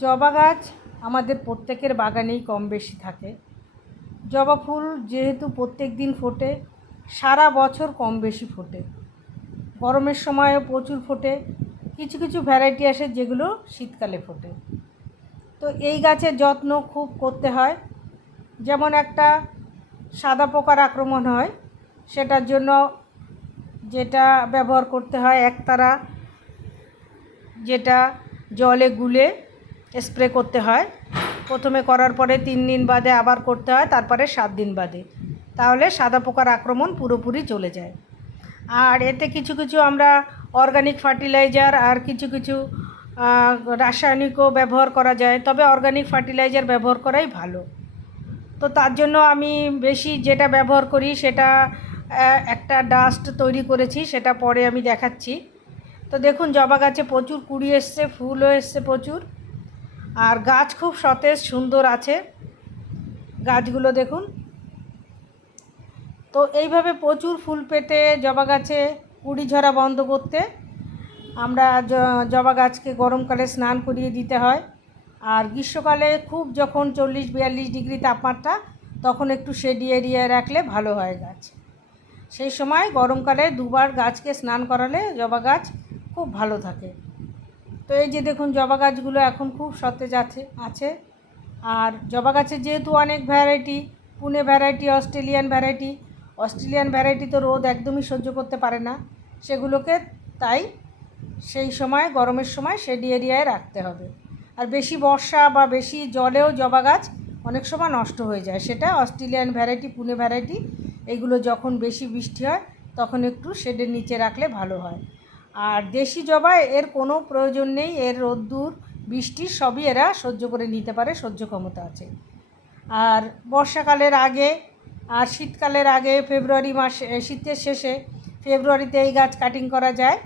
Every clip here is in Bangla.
জবা গাছ আমাদের প্রত্যেকের বাগানেই কম বেশি থাকে। জবা ফুল যেহেতু প্রত্যেক দিন ফোটে, সারা বছর কম বেশি ফোটে। গরমের সময়ও প্রচুর ফোটে, কিছু কিছু ভ্যারাইটি আসে যেগুলো শীতকালে ফোটে। তো এই গাছের যত্ন খুব করতে হয়। যেমন একটা সাদা পোকার আক্রমণ হয়, সেটার জন্য যেটা ব্যবহার করতে হয় একতারা, যেটা জলে গুলে স্প্রে করতে হয়। প্রথমে করার পরে 3 দিন বাদে আবার করতে হয়, তারপরে 7 দিন বাদে, তাহলে সাদা পোকার আক্রমণ পুরোপুরি চলে যায়। আর এতে কিছু কিছু আমরা অর্গানিক ফার্টিলাইজার আর কিছু কিছু রাসায়নিকও ব্যবহার করা যায়, তবে অর্গানিক ফার্টিলাইজার ব্যবহার করাই ভালো। তো তার জন্য আমি বেশি যেটা ব্যবহার করি সেটা একটা ডাস্ট তৈরি করেছি, সেটা পরে আমি দেখাচ্ছি। তো দেখুন জবা গাছে প্রচুর কুড়ি এসছে, ফুলও এসছে প্রচুর, আর গাছ খুব সতেজ সুন্দর আছে গাছগুলো দেখুন। তো এইভাবে প্রচুর ফুল পেতে জবা গাছে কুড়ি ঝরা বন্ধ করতে আমরা জবা গাছকে গরমকালে স্নান করিয়ে দিতে হয়। আর গ্রীষ্মকালে খুব যখন 40-42 ডিগ্রি তাপমাত্রা, তখন একটু শেডি এরিয়ায় রাখলে ভালো হয় গাছ। সেই সময় গরমকালে দুবার গাছকে স্নান করালে জবা গাছ খুব ভালো থাকে। তো এই যে দেখুন জবা গাছগুলো এখন খুব সতেজ আছে। আর জবা গাছের যেহেতু অনেক variety, Pune variety, Australian variety তো রোদ একদমই সহ্য করতে পারে না, সেগুলোকে তাই সেই সময় গরমের সময় শেডি এরিয়ায় রাখতে হবে। আর বেশি বর্ষা বা বেশি জলেও জবা গাছ অনেক সময় নষ্ট হয়ে যায়, সেটা অস্ট্রেলিয়ান ভ্যারাইটি, পুনে ভ্যারাইটি, এইগুলো যখন বেশি বৃষ্টি হয় তখন একটু শেডের নিচে রাখলে ভালো হয়। আর দেশি জবা এর কোনো প্রয়োজন নেই, এর রোদ্দুর বৃষ্টি সবই এরা সহ্য করে নিতে পারে, সহ্য ক্ষমতা আছে। আর বর্ষাকালের আগে আর শীতকালের আগে ফেব্রুয়ারি মাসে, শীতের শেষে ফেব্রুয়ারিতে এই গাছ কাটিং করা যায়।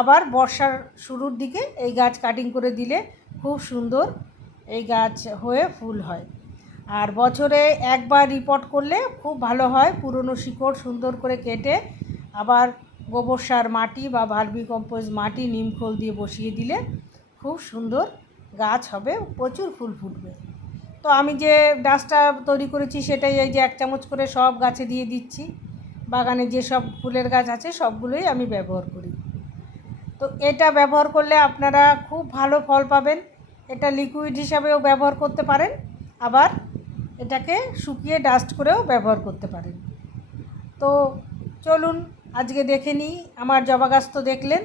আবার বর্ষার শুরুর দিকে এই গাছ কাটিং করে দিলে খুব সুন্দর এই গাছ হয়ে ফুল হয়। আর বছরে একবার রিপোর্ট করলে খুব ভালো হয়। পুরনো শিকড় সুন্দর করে কেটে আবার গোবর সার মাটি বা ভার্মি কম্পোস্ট মাটি নিমখোল দিয়ে বসিয়ে দিলে খুব সুন্দর গাছ হবে, প্রচুর ফুল ফুটবে। তো আমি যে ডাস্টটা তৈরি করেছি সেটাই এই যে 1 চামচ করে সব গাছে দিয়ে দিচ্ছি। বাগানে যেসব ফুলের গাছ আছে সবগুলোই আমি ব্যবহার করি। তো এটা ব্যবহার করলে আপনারা খুব ভালো ফল পাবেন। এটা লিকুইড হিসাবেও ব্যবহার করতে পারেন, আবার এটাকে শুকিয়ে ডাস্ট করেও ব্যবহার করতে পারেন। তো চলুন আজকে দেখে নিই আমার জবা গাছ। তো দেখলেন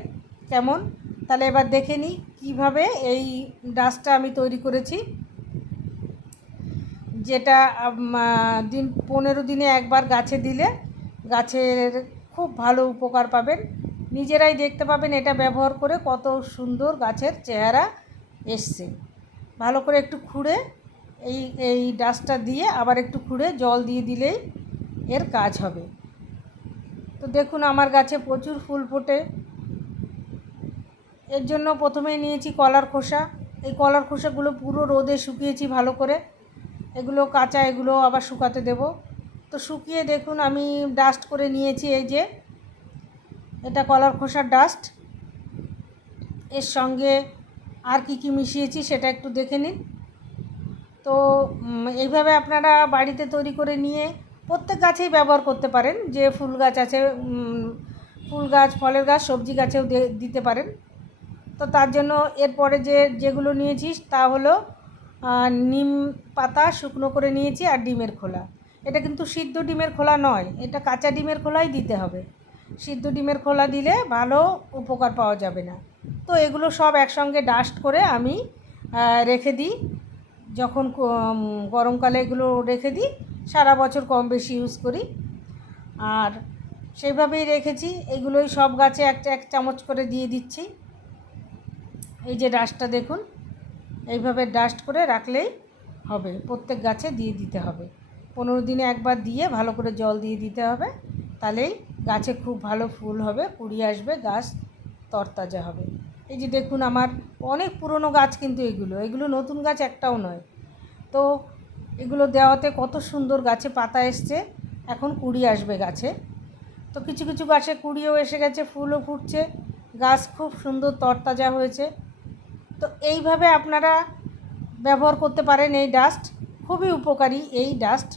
কেমন, তাহলে এবার দেখে নিই কীভাবে এই ডাস্টটা আমি তৈরি করেছি, যেটা 15 দিনে একবার গাছে দিলে গাছের খুব ভালো উপকার পাবেন। নিজেরাই দেখতে পাবেন এটা ব্যবহার করে কত সুন্দর গাছের চেহারা এসছে। ভালো করে একটু খুঁড়ে এই ডাস্টটা দিয়ে আবার একটু খুঁড়ে জল দিয়ে দিলেই এর কাজ হবে। তো দেখুন আমার গাছে প্রচুর ফুল ফোটে। এর জন্য প্রথমেই নিয়েছি কলার খোসা। এই কলার খোসাগুলো পুরো রোদে শুকিয়েছি ভালো করে, এগুলো কাঁচা, এগুলো আবার শুকাতে দেব। তো শুকিয়ে দেখুন আমি ডাস্ট করে নিয়েছি। এই যে এটা কলার খোসার ডাস্ট, এর সঙ্গে আর কি মিশিয়েছি সেটা একটু দেখে নিন। তো এইভাবে আপনারা বাড়িতে তৈরি করে নিয়ে প্রত্যেক গাছেই ব্যবহার করতে পারেন। যে ফুল গাছ আছে, ফুল গাছ, ফলের গাছ, সবজি গাছেও দিতে পারেন। তো তার জন্য এরপরে যেগুলো নিয়েছি তা হলো নিম পাতা শুকনো করে নিয়েছি আর ডিমের খোলা। এটা কিন্তু সিদ্ধ ডিমের খোলা নয়, এটা কাঁচা ডিমের খোলাই দিতে হবে। সিদ্ধ ডিমের খোলা দিলে ভালো উপকার পাওয়া যাবে না। তো এগুলো সব একসঙ্গে ডাস্ট করে আমি রেখে দিই। যখন গরমকালে এগুলো রেখে দিই, সারা বছর কম বেশি ইউজ করি। আর সেইভাবেই রেখেছি। এগুলোই সব গাছে 1 চামচ করে দিয়ে দিচ্ছি। এই যে ডাস্টটা দেখুন, এইভাবে ডাস্ট করে রাখলেই হবে, প্রত্যেক গাছে দিয়ে দিতে হবে। 15 দিনে একবার দিয়ে ভালো করে জল দিয়ে দিতে হবে, তাহলেই গাছে খুব ভালো ফুল হবে, কুড়ি আসবে, গাছ তরতাজা হবে। এই যে দেখুন আমার অনেক পুরনো গাছ, কিন্তু এগুলো নতুন গাছ একটাও নয়। তো এগুলো দেওয়াতে কত সুন্দর গাছে পাতা এসছে, এখন কুড়ি আসবে গাছে। তো কিছু কিছু গাছে কুড়িও এসে গেছে, ফুলও ফুটছে, গাছ খুব সুন্দর তরতাজা হয়েছে। তো এইভাবে আপনারা ব্যবহার করতে পারেন এই ডাস্ট, খুবই উপকারী এই ডাস্ট।